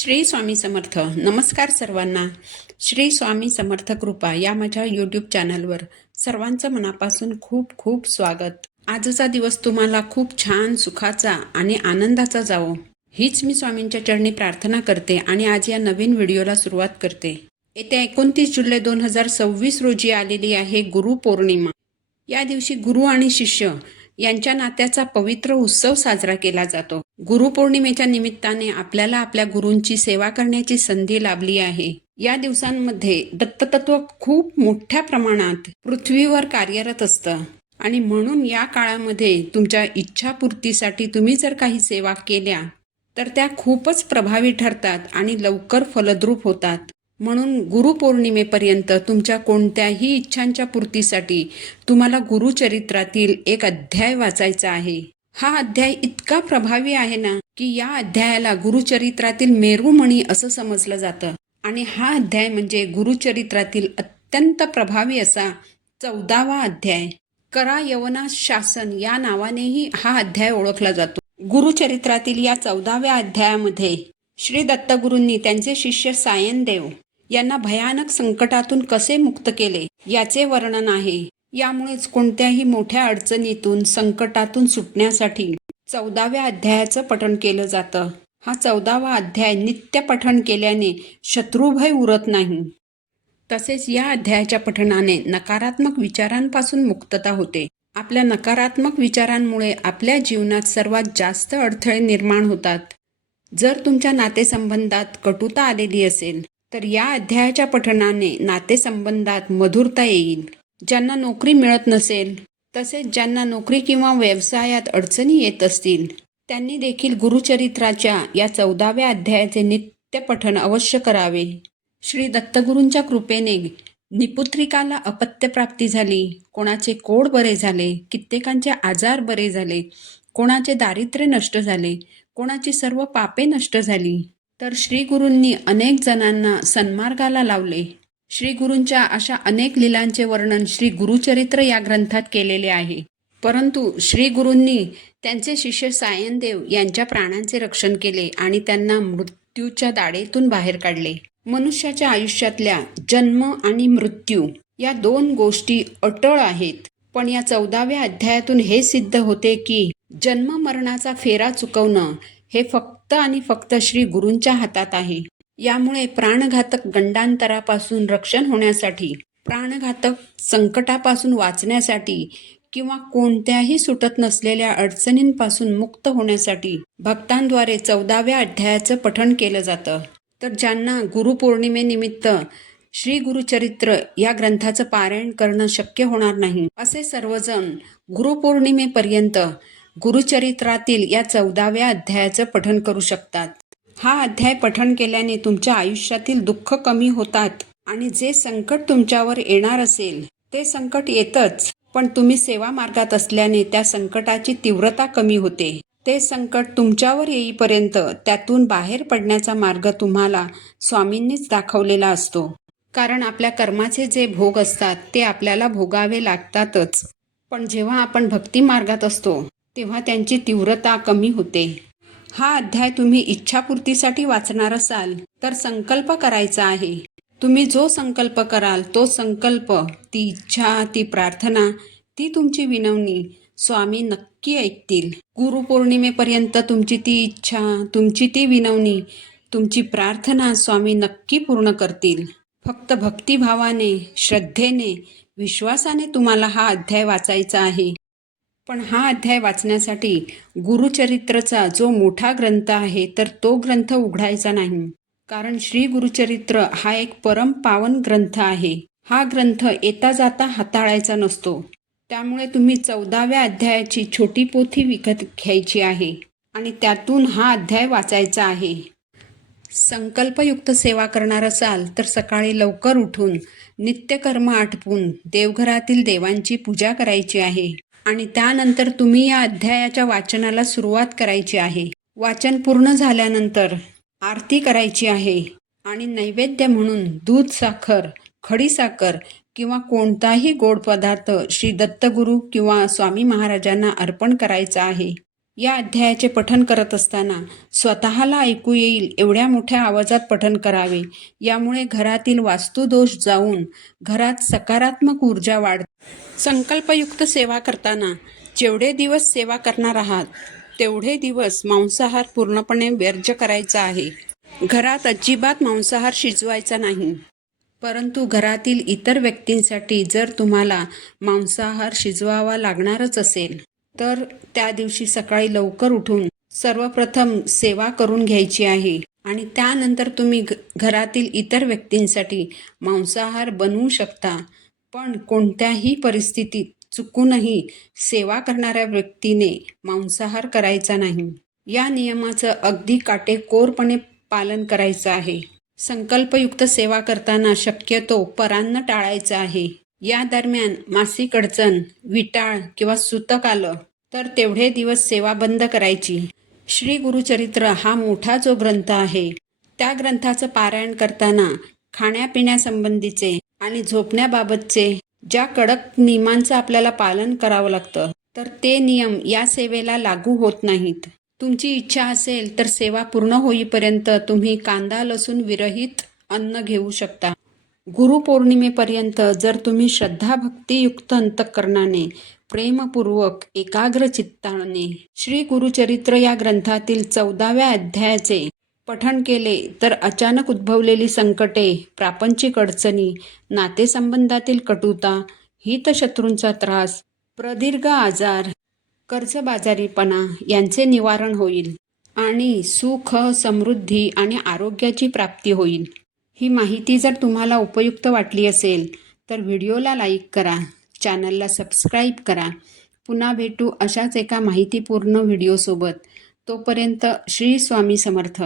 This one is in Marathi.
श्री स्वामी समर्थ. नमस्कार सर्वांना. श्री स्वामी समर्थ कृपा या माझ्या यूट्यूब चॅनलवर सर्वांचं मनापासून खूप खूप स्वागत. आजचा दिवस तुम्हाला खूप छान, सुखाचा आणि आनंदाचा जावो हीच मी स्वामींच्या चरणी प्रार्थना करते आणि आज या नवीन व्हिडिओला सुरुवात करते. येत्या 29 जुलै 2026 रोजी आलेली आहे गुरुपौर्णिमा. या दिवशी गुरु आणि शिष्य यांच्या नात्याचा पवित्र उत्सव साजरा केला जातो. गुरुपौर्णिमेच्या निमित्ताने आपल्याला आपल्या गुरूंची सेवा करण्याची संधी लाभली आहे. या दिवसांमध्ये दत्ततत्व खूप मोठ्या प्रमाणात पृथ्वीवर कार्यरत असतं आणि म्हणून या काळामध्ये तुमच्या इच्छापूर्तीसाठी तुम्ही जर काही सेवा केल्या तर त्या खूपच प्रभावी ठरतात आणि लवकर फलद्रूप होतात. म्हणून गुरुपौर्णिमेपर्यंत तुमच्या कोणत्याही इच्छांच्या पूर्तीसाठी तुम्हाला गुरुचरित्रातील एक अध्याय वाचायचा आहे. हा अध्याय इतका प्रभावी आहे ना की या अध्यायाला गुरुचरित्रातील मेरुमणी असं समजलं जातं. आणि हा अध्याय म्हणजे गुरुचरित्रातील अत्यंत प्रभावी असा 14वा अध्याय. करा यवनास शासन या नावानेही हा अध्याय ओळखला जातो. गुरुचरित्रातील या 14व्या अध्यायामध्ये श्री दत्तगुरूंनी त्यांचे शिष्य सायनदेव यांना भयानक संकटातून कसे मुक्त केले याचे वर्णन आहे. यामुळेच कोणत्याही मोठ्या अडचणीतून, संकटातून सुटण्यासाठी 14व्या अध्यायाचं पठण केलं जातं. हा 14वा अध्याय नित्य पठण केल्याने शत्रुभय उरत नाही. तसेच या अध्यायाच्या पठणाने नकारात्मक विचारांपासून मुक्तता होते. आपल्या नकारात्मक विचारांमुळे आपल्या जीवनात सर्वात जास्त अडथळे निर्माण होतात. जर तुमच्या नातेसंबंधात कटुता आलेली असेल तर या अध्यायाच्या पठणाने नातेसंबंधात मधुरता येईल. ज्यांना नोकरी मिळत नसेल, तसेच ज्यांना नोकरी किंवा व्यवसायात अडचणी येत असतील, त्यांनी देखील गुरुचरित्राच्या या 14व्या अध्यायाचे नित्य पठण अवश्य करावे. श्री दत्तगुरूंच्या कृपेने निपुत्रिकाला अपत्यप्राप्ती झाली, कोणाचे कोड बरे झाले, कित्येकांचे आजार बरे झाले, कोणाचे दारिद्र्य नष्ट झाले, कोणाची सर्व पापे नष्ट झाली, तर श्री गुरूंनी अनेक जणांना सन्मार्गाला लावले. श्री गुरूंच्या अशा अनेक लीलांचे वर्णन श्री गुरुचरित्र या ग्रंथात केलेले आहे. परंतु श्री गुरूंनी त्यांचे शिष्य सायनदेव यांच्या प्राणांचे रक्षण केले आणि त्यांना मृत्यूच्या दाढेतून बाहेर काढले. मनुष्याच्या आयुष्यातल्या जन्म आणि मृत्यू या दोन गोष्टी अटळ आहेत. पण या 14व्या अध्यायातून हे सिद्ध होते की जन्म मरणाचा फेरा चुकवणं हे फक्त आणि फक्त श्री गुरूंच्या हातात आहे. यामुळे प्राणघातक गंडांतरापासून रक्षण होण्यासाठी, प्राणघातक संकटापासून वाचण्यासाठी किंवा कोणत्याही सुटत नसलेल्या अडचणींपासून मुक्त होण्यासाठी भक्तांद्वारे 14व्या अध्यायाचं पठण केलं जातं. तर ज्यांना गुरुपौर्णिमेनिमित्त श्री गुरुचरित्र या ग्रंथाचं पारायण करणं शक्य होणार नाही, असे सर्वजण गुरुपौर्णिमेपर्यंत गुरुचरित्रातील या 14व्या अध्यायाचं पठण करू शकतात. हा अध्याय पठण केल्याने तुमच्या आयुष्यातील दुःख कमी होतात आणि जे संकट तुमच्यावर येणार असेल ते संकट येतच, पण तुम्ही सेवा मार्गात असल्याने त्या संकटाची तीव्रता कमी होते. ते संकट तुमच्यावर येईपर्यंत त्यातून बाहेर पडण्याचा मार्ग तुम्हाला स्वामींनीच दाखवलेला असतो. कारण आपल्या कर्माचे जे भोग असतात ते आपल्याला भोगावे लागतातच, पण जेव्हा आपण भक्ती मार्गात असतो तेव्हा त्यांची तीव्रता कमी होते. हा अध्याय तुम्ही इच्छापूर्तीसाठी वाचणार असाल तर संकल्प करायचा आहे. तुम्ही जो संकल्प कराल तो संकल्प, ती इच्छा, ती प्रार्थना, ती तुमची विनवणी स्वामी नक्की ऐकतील. गुरुपौर्णिमेपर्यंत तुमची ती इच्छा, तुमची ती विनवणी, तुमची प्रार्थना स्वामी नक्की पूर्ण करतील. फक्त भक्तिभावाने, श्रद्धेने, विश्वासाने तुम्हाला हा अध्याय वाचायचा आहे. पण हा अध्याय वाचण्यासाठी गुरुचरित्रचा जो मोठा ग्रंथ आहे तर तो ग्रंथ उघडायचा नाही. कारण श्री गुरुचरित्र हा एक परम पावन ग्रंथ आहे. हा ग्रंथ येता जाता हाताळायचा नसतो. त्यामुळे तुम्ही 14व्या अध्यायाची छोटी पोथी विकत घ्यायची आहे आणि त्यातून हा अध्याय वाचायचा आहे. संकल्पयुक्त सेवा करणार असाल तर सकाळी लवकर उठून नित्यकर्म आटपून देवघरातील देवांची पूजा करायची आहे आणि त्यानंतर तुम्ही या अध्यायाच्या वाचनाला सुरुवात करायची आहे. वाचन पूर्ण झाल्यानंतर आरती करायची आहे आणि नैवेद्य म्हणून दूध, साखर, खडीसाखर किंवा कोणताही गोड पदार्थ श्री दत्तगुरू किंवा स्वामी महाराजांना अर्पण करायचा आहे. या अध्यायाचे पठण करत असताना स्वतःला ऐकू येईल एवढ्या मोठ्या आवाजात पठण करावे. यामुळे घरातील वास्तुदोष जाऊन घरात सकारात्मक ऊर्जा वाढते. संकल्पयुक्त सेवा करताना जेवढे दिवस सेवा करणार आहात तेवढे दिवस मांसाहार पूर्णपणे वर्ज्य करायचा आहे. घरात अजिबात मांसाहार शिजवायचा नाही. परंतु घरातील इतर व्यक्तींसाठी जर तुम्हाला मांसाहार शिजवावा लागणारच असेल तर त्या दिवशी सकाळी लवकर उठून सर्वप्रथम सेवा करून घ्यायची आहे आणि त्यानंतर तुम्ही घरातील इतर व्यक्तींसाठी मांसाहार बनवू शकता. पण कोणत्याही परिस्थितीत चुकूनही सेवा करणाऱ्या व्यक्तीने मांसाहार करायचा नाही. या नियमाचं अगदी काटेकोरपणे पालन करायचं आहे. संकल्पयुक्त सेवा करताना शक्यतो परान्न टाळायचं आहे. या दरम्यान मासिक अडचण, विटाळ किंवा सूतक आलं तर तेवढे दिवस सेवा बंद करायची. श्री गुरुचरित्र हा मोठा जो ग्रंथ आहे त्या ग्रंथाचं पारायण करताना खाण्यापिण्यासंबंधीचे आणि झोपण्याबाबतचे ज्या कडक नियमांचं आपल्याला पालन करावं लागतं तर ते नियम या सेवेला लागू होत नाहीत. तुमची इच्छा असेल तर सेवा पूर्ण होईपर्यंत तुम्ही कांदा लसूण विरहित अन्न घेऊ शकता. गुरुपौर्णिमेपर्यंत जर तुम्ही श्रद्धाभक्तियुक्त अंतःकरणाने प्रेमपूर्वक एकाग्र चित्ताने श्री गुरुचरित्र या ग्रंथातील 14व्या अध्यायाचे पठण केले तर अचानक उद्भवलेली संकटे, प्रापंचिक अडचणी, नातेसंबंधातील कटुता, हितशत्रूंचा त्रास, प्रदीर्घ आजार, कर्जबाजारीपणा यांचे निवारण होईल आणि सुख, समृद्धी आणि आरोग्याची प्राप्ती होईल. ही माहिती जर तुम्हाला उपयुक्त वाटली असेल तर व्हिडिओला लाईक करा, चॅनलला सबस्क्राईब करा. पुन्हा भेटू अशाच एका माहितीपूर्ण व्हिडिओसोबत. तोपर्यंत श्री स्वामी समर्थ.